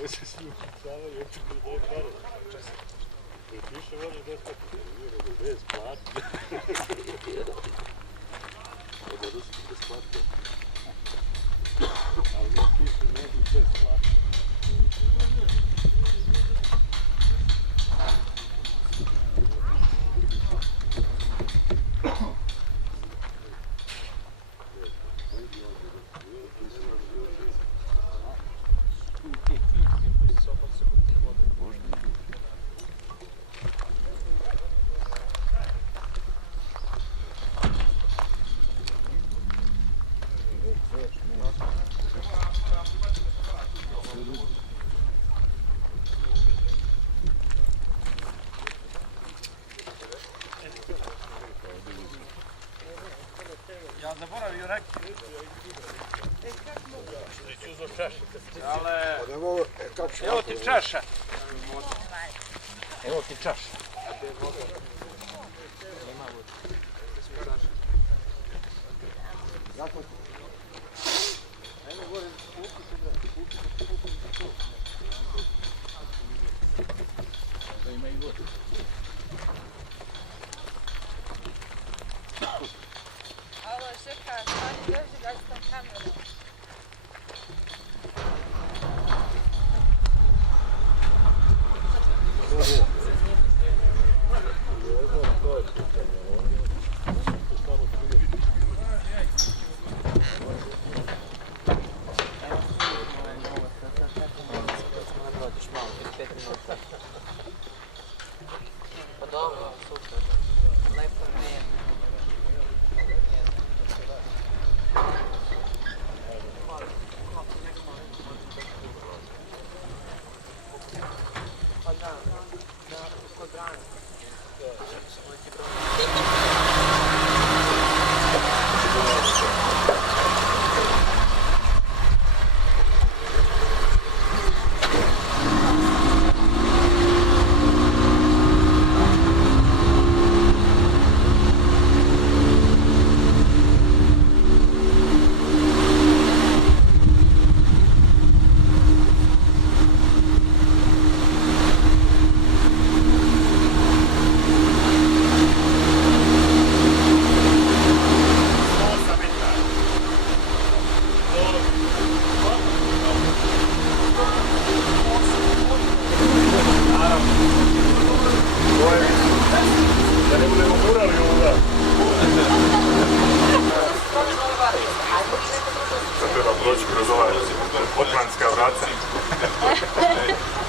Ovo se svi upucavaju, uopće mi daje pare. Piše može besplatno, nije nego bez plati. Ovo je ruski besplatno. Ali ne piše mediji bez plati. Ja zaboravio rekao. Ti uzeo čaše. Ale... Evo ti čaša. Evo ti čaša. Da ima i vodu. Alo, Žeka, stvari drži da s tom kamerom. Pa dobro, super. Lepo vrijeme. Pa da, kod brane. Da ne budemo gurali ovoga. Sad treba proći kroz ovaj otmanska vrata.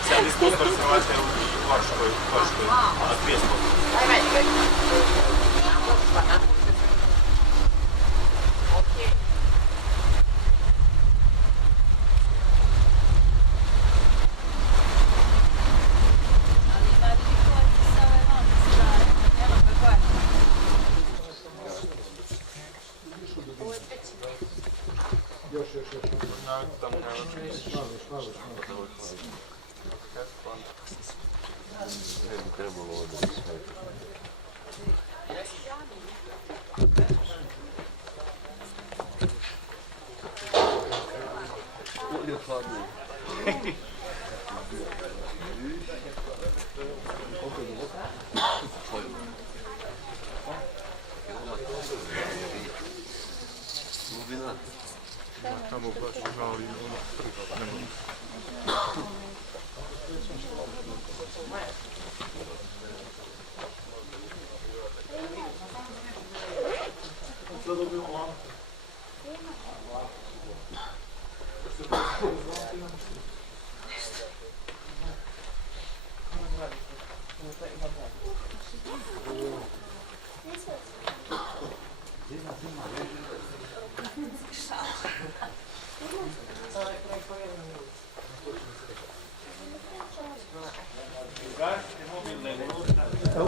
Sad ispostali smo vate u Varškoj, na 200. Trebalo ovo da se smeti. Ovdje hladnije. Tamo baš žali ono trga, nema.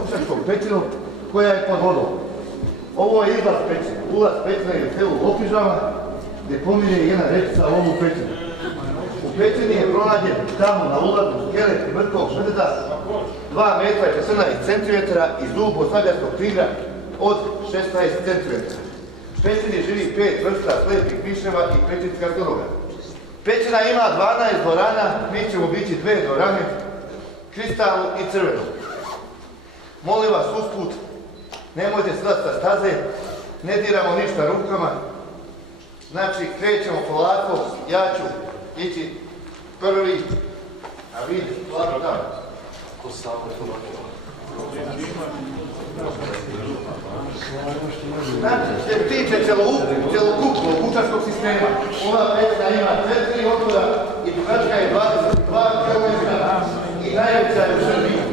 Ušačkom pećinom koja je pod vodom. Ovo je izlaz pećine. Ulaz pećine je u selu Lopižama gdje pominje jedna rečica ovu pećinu. U pećini je pronađen tamo na ulazu skelet mrtvog medveda 2 metra i 14 centimetara i zub osavljastog tigra od 16 centimetara. U pećini živi 5 vrsta slijepih miševa i pećinska stonoga. Pećina ima 12 dvorana, mi ćemo biti 2 dvorane, kristalnu i crvenu. Molim vas usput, nemojte stati sa staze, ne diramo ništa rukama. Znači, krećemo polako, ja ću ići prvi, a vi polako tamo. Znači, što se tiče celokupnog učarskog sistema, ova pećina ima 4 otvora i dugačka je 22 km i najveća je u Srbiji.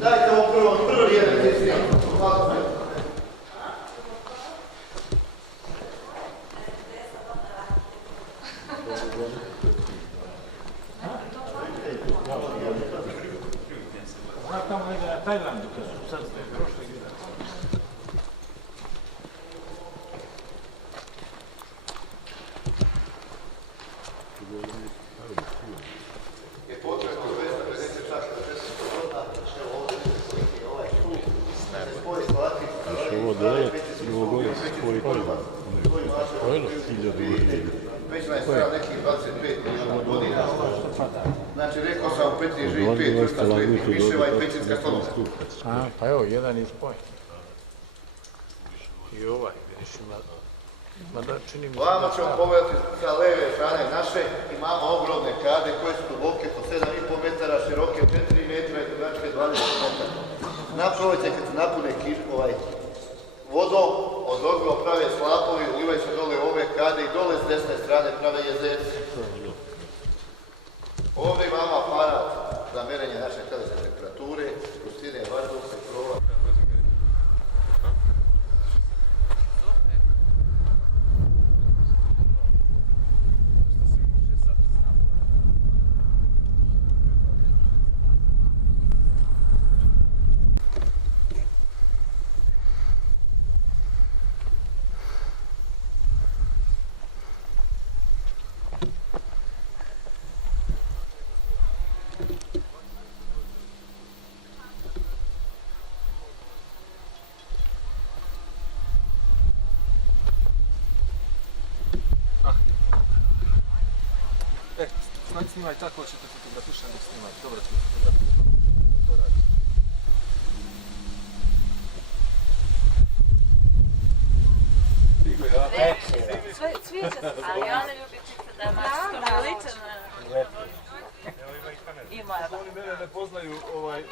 Dajte ovo prvi jedan testiramo. Tamo ide na Tajlandu, sad ste prošli gdje. Je potrebno 250 časa, 10 godina, evo ovdje ovaj stup, se spoji s Latvijom, Ovo dole, ovo gore se spoji prvo. Spojilo 1000 Pećina je stara nekih 25 milijuna godina. Znači, rekao sam u Petri živi 5 vrsta slepih miševa i pećinska slonoga. Pa evo, jedan je spoj. I ovaj, vidiš ima... Mada čini mi se... Vamo ćemo pogledati sa leve strane naše, imamo ogromne kade koje su duboke po 7,5 metara, široke 4 metra i dugačke 20 metara. Napravite kad se napune vodom, od ogromno prave slapovi, ulivaju se dole ove kade i dole s desne strane prave jezerce. Ovdje imamo aparat za merenje naše telesne temperature, gustine, vazduha i krova. Snad snimaj tako, ćete fotografišati, snimaj. Dobro ćemo fotografirati. To radi. Stigo ja. Sviđa se, ali ona ljubi čita da je mač što mi liče na... Ima, evo. Oni mene ne poznaju, Oni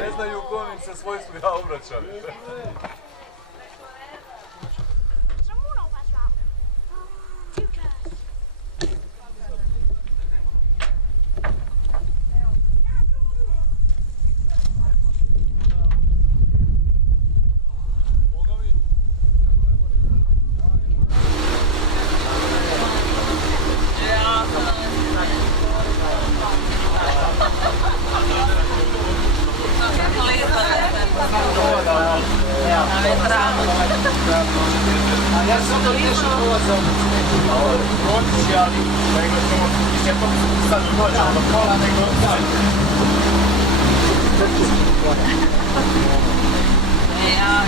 ne znaju u kojem im se svojstvu ja obraćam. Ja sam to riješio ovo za kondici, ali nego ćemo se to sad dođemo do pola, nego sad. Ja,